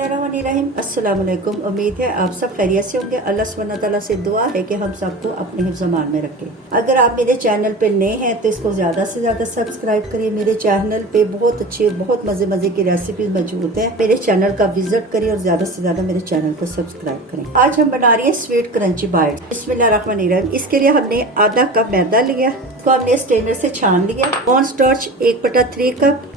बिस्मिल्लाहिर्रहमानिर्रहीम। अस्सलाम वालेकुम। उम्मीद है आप सब खैरियत से होंगे। अल्लाह सुब्हानहू व तआला से दुआ है कि हम सबको अपने हिफ्ज़ अमान में रखे। अगर आप मेरे चैनल पे नए हैं तो इसको ज़्यादा से ज़्यादा सब्सक्राइब करिए। मेरे चैनल पे बहुत अच्छी बहुत मज़े की रेसिपी मौजूद है। मेरे चैनल का विजिट करिए और ज़्यादा से ज़्यादा मेरे चैनल को सब्सक्राइब करें। आज हम बना रहे हैं स्वीट क्रंची बाइट। बिस्मिल्लाहिर्रहमानिर्रहीम। इसके लिए हमने आधा कप मैदा लिया, इसको हमने स्ट्रेनर से छान लिया। Corn starch 1/3 cup.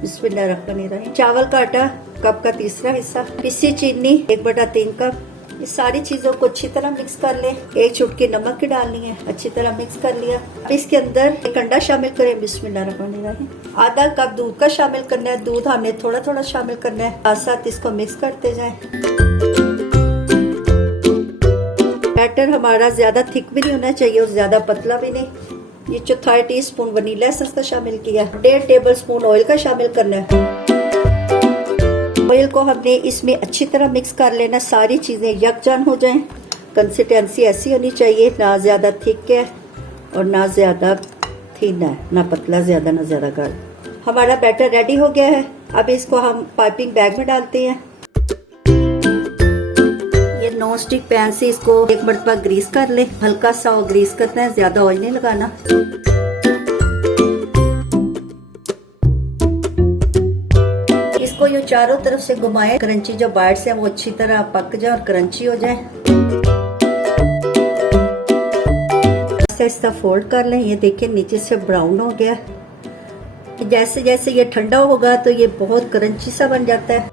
बिस्मिल्लाहिर्रहमानिर्रहीम। चावल का आटा कप का तीसरा हिस्सा, पिसी चीनी 1/3 कप। ये सारी चीजों को अच्छी तरह मिक्स कर ले। एक चुटकी नमक की डालनी है, अच्छी तरह मिक्स कर लिया। अब इसके अंदर एक अंडा शामिल करें। बिस्मिल्लाहिर्रहमानिर्रहीम। आधा कप दूध का शामिल करना है। दूध हमने थोड़ा थोड़ा शामिल करना है, साथ साथ इसको मिक्स करते जाएं। बैटर हमारा ज्यादा थिक भी नहीं होना चाहिए और ज्यादा पतला भी नहीं। ये 1/4 टीस्पून वनीला एसेंस का शामिल किया। 1.5 टेबलस्पून ऑयल का शामिल करना है। ऑयल को हमने इसमें अच्छी तरह मिक्स कर लेना, सारी चीजें यकजान हो जाएं। कंसिस्टेंसी ऐसी होनी चाहिए, ना ज्यादा थिक है और ना ज्यादा थिन है, ना पतला ज्यादा ना ज्यादा गाढ़ा। हमारा बैटर रेडी हो गया है। अब इसको हम पाइपिंग बैग में डालते हैं। ये नॉन स्टिक पैन से इसको एक मरतबा ग्रीस कर ले। हल्का सा ग्रीस करना है, ज्यादा ऑयल नहीं लगाना। इसको ये चारों तरफ से घुमाए, क्रंची जो बाइट्स है वो अच्छी तरह पक जाए और क्रंची हो जाए। ऐसा फोल्ड कर लें। ये देखिए नीचे से ब्राउन हो गया। जैसे जैसे ये ठंडा होगा तो ये बहुत क्रंची सा बन जाता है।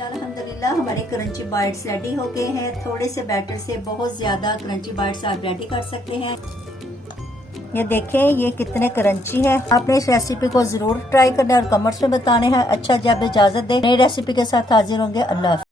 अल्हम्दुलिल्लाह हमारे क्रंची बाइट्स रेडी हो गए हैं। थोड़े से बैटर से बहुत ज्यादा क्रंची बाइट्स आप रेडी कर सकते हैं। ये देखें ये कितने क्रंची है। आपने इस रेसिपी को जरूर ट्राई करना है और कमेंट्स में बताने हैं। अच्छा, जब इजाजत दे नई रेसिपी के साथ हाजिर होंगे। अल्लाह।